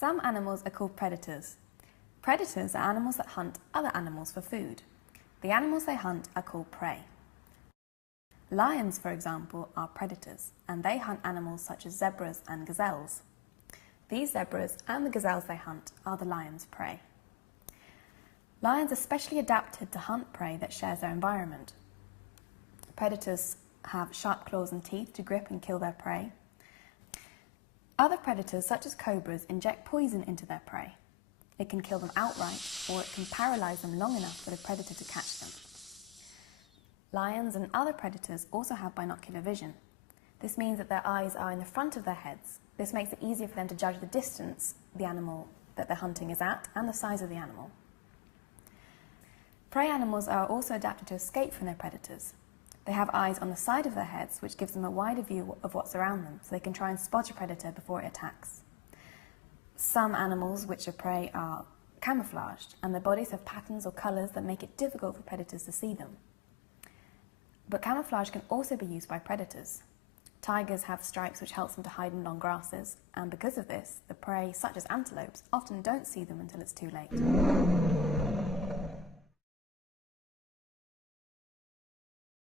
Some animals are called predators. Predators are animals that hunt other animals for food. The animals they hunt are called prey. Lions, for example, are predators, and they hunt animals such as zebras and gazelles. These zebras and the gazelles they hunt are the lion's prey. Lions are specially adapted to hunt prey that shares their environment. Predators have sharp claws and teeth to grip and kill their prey. Other predators, such as cobras, inject poison into their prey. It can kill them outright, or it can paralyze them long enough for the predator to catch them. Lions and other predators also have binocular vision. This means that their eyes are in the front of their heads. This makes it easier for them to judge the distance the animal that they're hunting is at and the size of the animal. Prey animals are also adapted to escape from their predators. They have eyes on the side of their heads, which gives them a wider view of what's around them, so they can try and spot a predator before it attacks. Some animals, which are prey, are camouflaged, and their bodies have patterns or colours that make it difficult for predators to see them. But camouflage can also be used by predators. Tigers have stripes which helps them to hide in long grasses, and because of this, the prey, such as antelopes, often don't see them until it's too late.